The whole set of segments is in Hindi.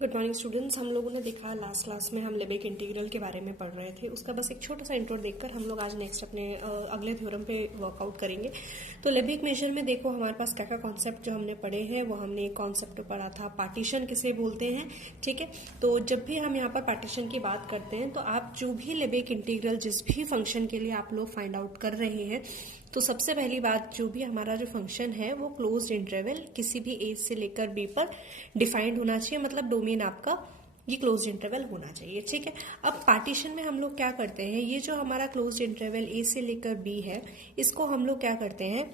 Good morning students. हम लोगों ने देखा लास्ट क्लास में हम लेबेक इंटीग्रल के बारे में पढ़ रहे थे। उसका बस एक छोटा सा इंट्रो देखकर हम लोग आज नेक्स्ट अपने अगले थ्योरम पे वर्कआउट करेंगे। तो लेबेक मेजर में देखो हमारे पास क्या क्या कॉन्सेप्ट जो हमने पढ़े हैं, वो हमने एक कॉन्सेप्ट पढ़ा था पार्टीशन किसे बोलते हैं। ठीक है, तो जब भी हम यहाँ पर पार्टीशन की बात करते हैं तो आप जो भी लेबेक इंटीग्रल जिस भी फंक्शन के लिए आप लोग फाइंड आउट कर रहे हैं, तो सबसे पहली बात जो भी हमारा जो फंक्शन है वो क्लोज्ड इंटरवल किसी भी एज से लेकर बी पर डिफाइंड होना चाहिए, मतलब डोमेन आपका ये क्लोज्ड इंटरवल होना चाहिए। ठीक है, अब पार्टीशन में हम लोग क्या करते हैं, ये जो हमारा क्लोज्ड इंटरवल ए से लेकर बी है, इसको हम लोग क्या करते हैं,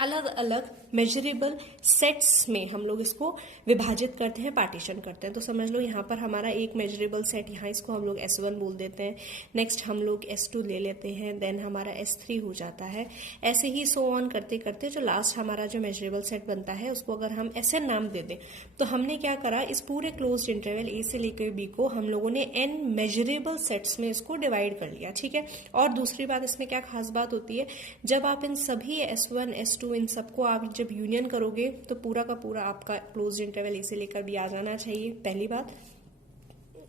अलग अलग मेजरेबल सेट्स में हम लोग इसको विभाजित करते हैं, पार्टीशन करते हैं। तो समझ लो यहाँ पर हमारा एक मेजरेबल सेट, यहाँ इसको हम लोग S1 बोल देते हैं, नेक्स्ट हम लोग S2 ले लेते हैं, देन हमारा S3 हो जाता है। ऐसे ही सो ऑन करते करते जो लास्ट हमारा जो मेजरेबल सेट बनता है उसको अगर हम SN नाम दे दें, तो हमने क्या करा, इस पूरे क्लोज्ड इंटरवल ए से लेकर बी को हम लोगों ने N मेजरेबल सेट्स में इसको डिवाइड कर लिया। ठीक है, और दूसरी बात इसमें क्या खास बात होती है, जब आप इन सभी S1 S2 इन सबको आप जब यूनियन करोगे तो पूरा का पूरा आपका क्लोज्ड इंटरवल ए से लेकर भी आ जाना चाहिए, पहली बात।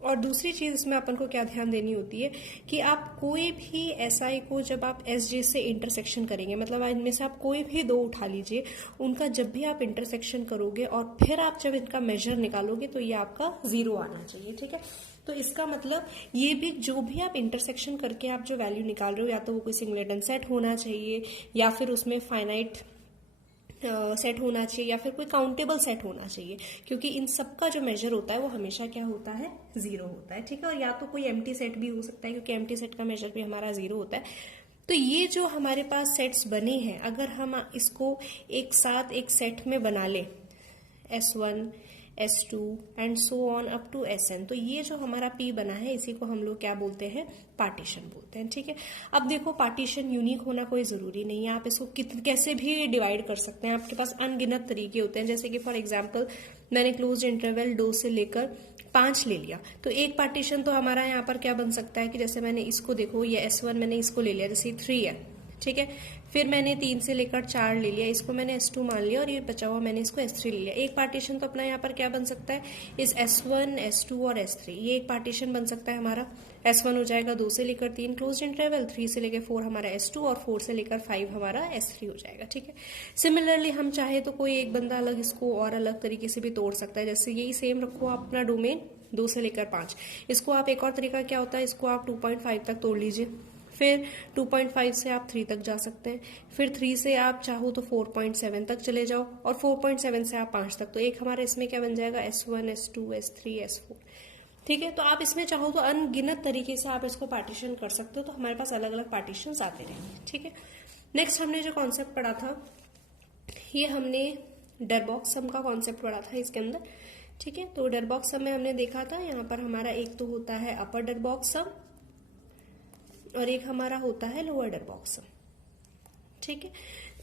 और दूसरी चीज इसमें अपन को क्या ध्यान देनी होती है कि आप कोई भी एसआई को जब आप एसजे से इंटरसेक्शन करेंगे, मतलब इनमें से आप कोई भी दो उठा लीजिए, उनका जब भी आप इंटरसेक्शन करोगे और फिर आप जब इनका मेजर निकालोगे तो ये आपका 0 आना चाहिए। ठीक है, तो इसका मतलब ये भी जो भी आप इंटरसेक्शन करके आप जो वैल्यू निकाल रहे हो, या तो वो कोई सिंगलेटन सेट होना चाहिए, या फिर उसमें फाइनाइट सेट होना चाहिए, या फिर कोई काउंटेबल सेट होना चाहिए, क्योंकि इन सब का जो मेजर होता है वो हमेशा क्या होता है, 0 होता है। ठीक है, और या तो कोई एम्प्टी सेट भी हो सकता है, क्योंकि एम्प्टी सेट का मेजर भी हमारा 0 होता है। तो ये जो हमारे पास सेट्स बने हैं, अगर हम इसको एक साथ एक सेट में बना ले, S1 S2 and so on up to SN, तो ये जो हमारा P बना है इसी को हम लोग क्या बोलते हैं, पार्टीशन बोलते हैं। ठीक है, अब देखो पार्टीशन यूनिक होना कोई जरूरी नहीं है, आप इसको कैसे भी डिवाइड कर सकते हैं, आपके पास अनगिनत तरीके होते हैं। जैसे कि फॉर एग्जांपल मैंने क्लोज्ड इंटरवल 2 से लेकर 5 ले लिया, तो एक पार्टीशन तो हमारा यहाँ पर क्या बन सकता है कि जैसे मैंने इसको देखो, ये S1 मैंने इसको ले लिया, जैसे 3 है। ठीक है, फिर मैंने 3 से लेकर 4 ले लिया, इसको मैंने S2 मान लिया, और ये बचा हुआ मैंने इसको S3 ले लिया। एक पार्टीशन तो अपना यहाँ पर क्या बन सकता है, इस S1 S2 और S3, ये एक पार्टीशन बन सकता है हमारा। S1 हो जाएगा 2 से लेकर 3 क्लोज्ड इंटरवल, 3 से लेकर 4 हमारा S2, और 4 से लेकर 5 हमारा S3 हो जाएगा। ठीक है, सिमिलरली हम चाहे तो कोई एक बंदा अलग इसको और अलग तरीके से भी तोड़ सकता है। जैसे यही सेम रखो आप अपना डोमेन 2 से लेकर 5, इसको आप एक और तरीका क्या होता है, इसको आप 2.5 तक तोड़ लीजिए, फिर 2.5 से आप 3 तक जा सकते हैं, फिर 3 से आप चाहो तो 4.7 तक चले जाओ, और 4.7 से आप 5 तक। तो एक हमारे इसमें क्या बन जाएगा, S1 S2 S3 S4। ठीक है, तो आप इसमें चाहो तो अनगिनत तरीके से आप इसको पार्टीशन कर सकते हो, तो हमारे पास अलग अलग पार्टीशन आते रहेंगे। ठीक है, नेक्स्ट हमने जो कॉन्सेप्ट पढ़ा था, ये हमने डरबॉक्स सम का कॉन्सेप्ट पढ़ा था इसके अंदर। ठीक है, तो डरबॉक्स सम में हमने देखा था, यहाँ पर हमारा एक तो होता है अपर डरबॉक्स सम और एक हमारा होता है लोअर डरबॉक्स सम। ठीक है,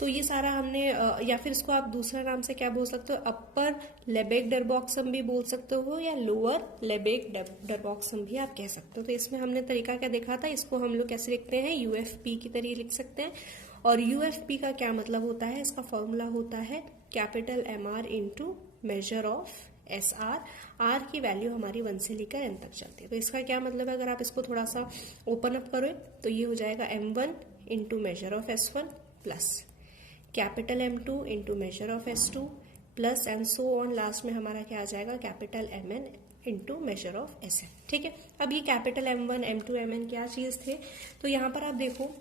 तो ये सारा हमने या फिर इसको आप दूसरा नाम से क्या बोल सकते हो, अपर लेबेक डरबॉक्स सम भी बोल सकते हो, या लोअर लेबेक डरबॉक्स सम भी आप कह सकते हो। तो इसमें हमने तरीका क्या देखा था, इसको हम लोग कैसे लिखते हैं, UFP की तरह लिख सकते हैं। और UFP का क्या मतलब होता है, इसका फॉर्मूला होता है capital MR into measure of SR। R की वैल्यू हमारी 1 से लेकर N तक चलती है। तो इसका क्या मतलब है, अगर आप इसको थोड़ा सा ओपन अप करो तो ये हो जाएगा M1 into measure of S1 plus capital M2 into measure of S2 plus and so on, last में हमारा क्या आ जाएगा, capital MN into measure of SN। ठीक है, अब ये कैपिटल M1 M2 MN क्या चीज थे, तो यहाँ पर आप देखो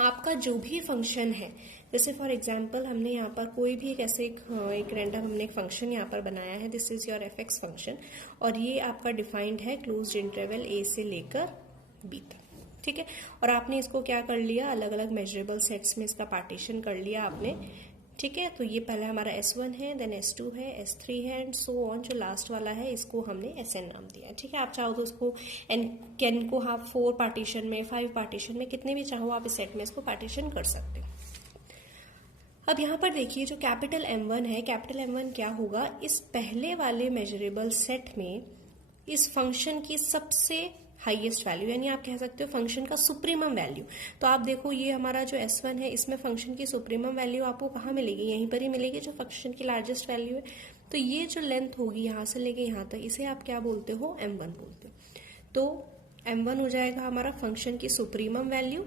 आपका जो भी फंक्शन है, जैसे फॉर एग्जाम्पल हमने यहाँ पर कोई भी ऐसे एक रैंडम हमने एक फंक्शन यहाँ पर बनाया है, this is your fx function, और ये आपका डिफाइंड है क्लोज्ड इंटरवल a से लेकर b तक। ठीक है, और आपने इसको क्या कर लिया, अलग अलग मेजरेबल सेट्स में इसका पार्टीशन कर लिया आपने। ठीक है, तो ये पहला हमारा S1 है, देन S2 है, S3 है, एंड सो ऑन, जो लास्ट वाला है इसको हमने SN नाम दिया है। ठीक है, आप चाहो तो उसको n को आप 4 पार्टीशन में, 5 पार्टीशन में, कितने भी चाहो आप इस सेट में इसको पार्टीशन कर सकते हो। अब यहाँ पर देखिए जो कैपिटल M1 है, कैपिटल M1 क्या होगा, इस पहले वाले मेजरेबल सेट में इस फंक्शन की सबसे हाईएस्ट वैल्यू, यानी आप कह सकते हो फंक्शन का सुप्रीमम वैल्यू। तो आप देखो ये हमारा जो S1 है, इसमें फंक्शन की सुप्रीमम वैल्यू आपको कहाँ मिलेगी, यहीं पर ही मिलेगी, जो फंक्शन की लार्जेस्ट वैल्यू है। तो ये जो लेंथ होगी यहाँ से लेके यहाँ तक, इसे आप क्या बोलते हो, m1 बोलते हो। तो m1 हो जाएगा हमारा फंक्शन की सुप्रीमम वैल्यू।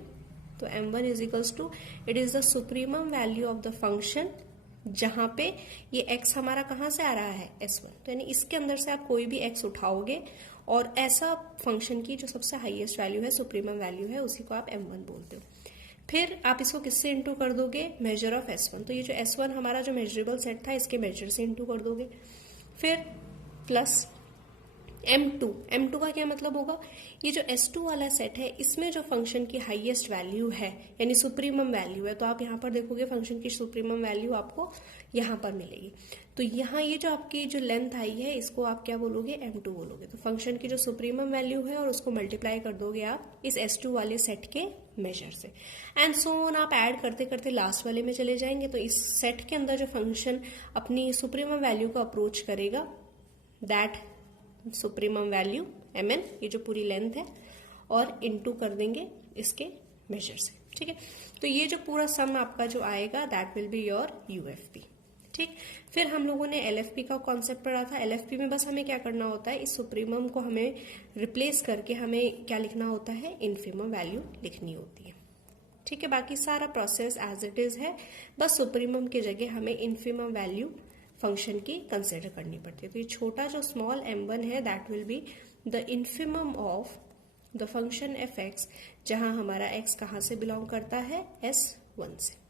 तो m1 is equals to, it is the supremum value of the function, जहां पे ये x हमारा कहाँ से आ रहा है, s1। तो यानी इसके अंदर से आप कोई भी x उठाओगे और ऐसा फंक्शन की जो सबसे हाईएस्ट वैल्यू है, सुप्रीमम वैल्यू है, उसी को आप m1 बोलते हो। फिर आप इसको किससे इंटू कर दोगे, मेजर ऑफ s1। तो ये जो s1 हमारा जो मेजरेबल सेट था, इसके मेजर से इंटू कर दोगे। फिर प्लस m2 का क्या मतलब होगा, ये जो s2 वाला सेट है, इसमें जो फंक्शन की हाईएस्ट वैल्यू है यानी सुप्रीमम वैल्यू है, तो आप यहाँ पर देखोगे फंक्शन की सुप्रीमम वैल्यू आपको यहाँ पर मिलेगी। तो यहाँ ये जो आपकी जो लेंथ आई है, इसको आप क्या बोलोगे, m2 बोलोगे। तो फंक्शन की जो सुप्रीमम वैल्यू है और उसको मल्टीप्लाई कर दोगे आप इस s2 वाले सेट के मेजर से, एंड सो ऑन। आप ऐड करते करते लास्ट वाले में चले जाएंगे। तो इस सेट के अंदर जो फंक्शन अपनी सुप्रीमम वैल्यू को अप्रोच करेगा, दैट सुप्रीमम वैल्यू mn, ये जो पूरी लेंथ है, और इनटू कर देंगे इसके मेजर से, ठीक है। तो ये जो पूरा सम आपका जो आएगा, that will be your UFP, ठीक। फिर हम लोगों ने एलएफपी का कॉन्सेप्ट पढ़ा था। एलएफपी में बस हमें क्या करना होता है, इस सुप्रीमम को हमें रिप्लेस करके हमें क्या लिखना होता है, इनफिमम वैल्यू लिखनी होती है, ठीक है। बाकी सारा प्रोसेस एज इट इज है, बस सुप्रीमम की जगह हमें इनफिमम वैल्यू फंक्शन की कंसिडर करनी पड़ती है। तो ये छोटा जो स्मॉल m1 है, that will be the infimum of the function f(x), जहां हमारा x कहां से बिलोंग करता है, s1 से।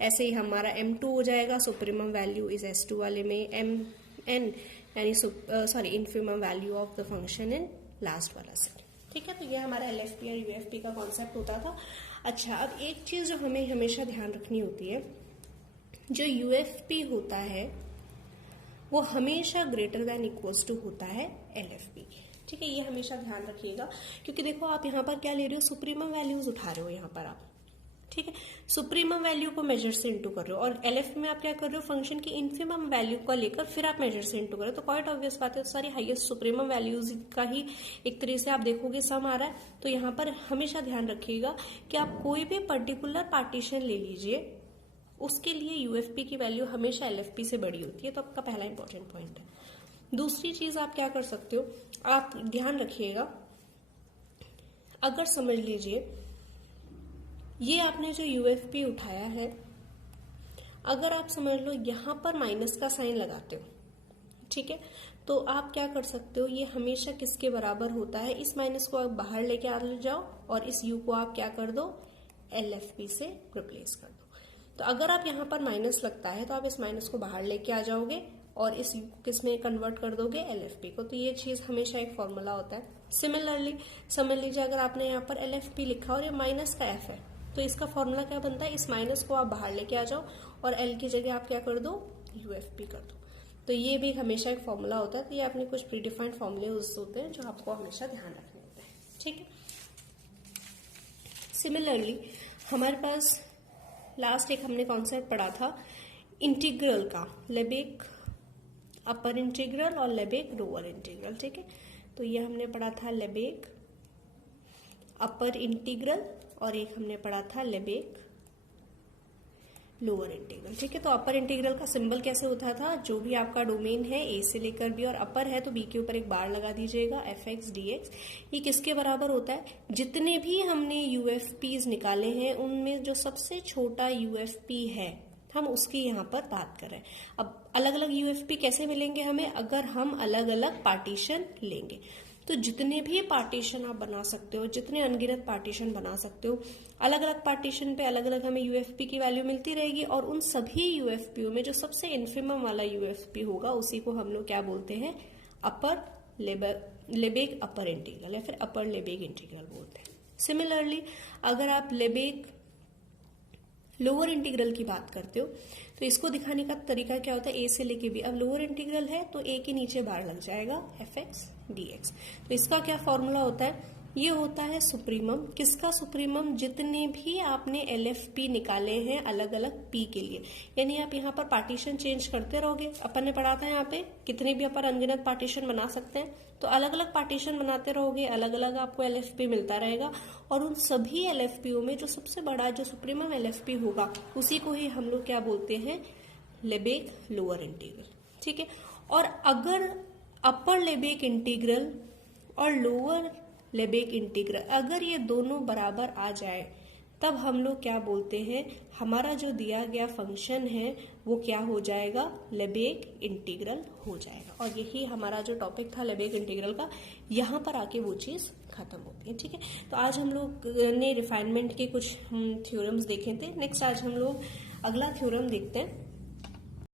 ऐसे ही हमारा m2 हो जाएगा, सुप्रीमम वैल्यू इज s2 वाले में mn, यानी infimum value of the function in last वाला सेट, ठीक है। तो ये हमारा एलएफपी और यूएफपी का कॉन्सेप्ट होता था। अच्छा, अब एक चीज जो हमें हमेशा ध्यान रखनी होती है, जो यूएफपी होता है वो हमेशा ग्रेटर देन इक्वल्स टू होता है एलएफपी, ठीक है। ये हमेशा ध्यान रखिएगा, क्योंकि देखो आप यहाँ पर क्या ले रहे हो, सुप्रीमम वैल्यूज उठा रहे हो यहाँ पर आप, ठीक है। सुप्रीमम वैल्यू को मेजर से इंटू कर रहे हो, और एलएफपी में आप क्या कर रहे हो, फंक्शन की इनफिमम वैल्यू को लेकर फिर आप मेजर से इंटू कर रहे हो। तो क्वाइट ऑब्वियस बात है, तो सारी हाईएस्ट सुप्रीमम वैल्यूज का ही एक तरह से आप देखोगे सम आ रहा है। तो यहाँ पर हमेशा ध्यान रखिएगा कि आप कोई भी पर्टिकुलर पार्टीशन ले लीजिए, उसके लिए यूएफपी की वैल्यू हमेशा एलएफपी से बड़ी होती है। तो आपका पहला इंपॉर्टेंट पॉइंट है। दूसरी चीज आप क्या कर सकते हो, आप ध्यान रखिएगा, अगर समझ लीजिए ये आपने जो यूएफपी उठाया है, अगर आप समझ लो यहां पर माइनस का साइन लगाते हो, ठीक है, तो आप क्या कर सकते हो, ये हमेशा किसके बराबर होता है, इस माइनस को आप बाहर लेके आ जाओ और इस यू को आप क्या कर दो, एलएफपी से रिप्लेस कर दो। तो अगर आप यहाँ पर माइनस लगता है तो आप इस माइनस को बाहर लेके आ जाओगे और इस यू को किस में कन्वर्ट कर दोगे, एलएफपी को। तो ये चीज हमेशा एक फॉर्मूला होता है। सिमिलरली समझ लीजिए अगर आपने यहाँ पर एलएफपी लिखा और ये माइनस का एफ है, तो इसका फॉर्मूला क्या बनता है, इस माइनस को आप बाहर लेके आ जाओ और एल की जगह आप क्या कर दो, यूएफपी कर दो। तो ये भी हमेशा एक फॉर्मूला होता है। तो ये अपने कुछ प्रीडिफाइंड फॉर्मूले होते हैं जो आपको हमेशा ध्यान रखने होते हैं, ठीक है। सिमिलरली हमारे पास लास्ट एक हमने कॉन्सेप्ट पढ़ा था इंटीग्रल का, लेबेक अपर इंटीग्रल और लेबेक लोअर इंटीग्रल, ठीक है। तो ये हमने पढ़ा था लेबेक अपर इंटीग्रल और एक हमने पढ़ा था लेबेक लोअर इंटीग्रल, ठीक है। तो अपर इंटीग्रल का सिंबल कैसे होता था, जो भी आपका डोमेन है ए से लेकर बी और अपर है तो बी के ऊपर एक बार लगा दीजिएगा, fx dx। ये किसके बराबर होता है, जितने भी हमने यूएफपीज निकाले हैं उनमें जो सबसे छोटा यूएफपी है हम उसकी यहाँ पर बात कर रहे हैं। अब अलग अलग यूएफपी कैसे मिलेंगे हमें, अगर हम अलग अलग पार्टीशन लेंगे। तो जितने भी पार्टीशन आप बना सकते हो, जितने अनगिनत पार्टीशन बना सकते हो, अलग अलग पार्टीशन पे अलग अलग हमें यूएफपी की वैल्यू मिलती रहेगी, और उन सभी यूएफपीओ में जो सबसे इनफिमम वाला यूएफपी होगा उसी को हम लोग क्या बोलते हैं, अपर लेबेक अपर इंटीग्रल या फिर अपर लेबेक इंटीग्रल बोलते हैं। सिमिलरली अगर आप लेबेक लोअर इंटीग्रल की बात करते हो तो इसको दिखाने का तरीका क्या होता है, ए से लेके बी। अब लोअर इंटीग्रल है तो ए के नीचे बार लग जाएगा fx dx। तो इसका क्या फॉर्मूला होता है, ये होता है सुप्रीमम। किसका सुप्रीमम, जितने भी आपने एलएफपी निकाले हैं अलग अलग पी के लिए, यानी आप यहाँ पर पार्टीशन चेंज करते रहोगे। अपन ने पढ़ा था यहाँ पे कितने भी अपन अनगिनत पार्टीशन बना सकते हैं, तो अलग अलग पार्टीशन बनाते रहोगे, अलग अलग आपको एलएफपी मिलता रहेगा, और उन सभी एलएफपीओ में जो सबसे बड़ा जो सुप्रीमम एलएफपी होगा उसी को ही हम लोग क्या बोलते हैं, लेबेक लोअर इंटीग्रल, ठीक है। और अगर अपर लेबेक इंटीग्रल और लोअर लेबेक इंटीग्रल अगर ये दोनों बराबर आ जाए तब हम लोग क्या बोलते हैं, हमारा जो दिया गया फंक्शन है वो क्या हो जाएगा, लेबेक इंटीग्रल हो जाएगा। और यही हमारा जो टॉपिक था लेबेक इंटीग्रल का, यहाँ पर आके वो चीज़ खत्म होती है। ठीक है, तो आज हम लोग ने रिफाइनमेंट के कुछ थ्योरम्स देखे थे। नेक्स्ट आज हम लोग अगला थ्योरम देखते हैं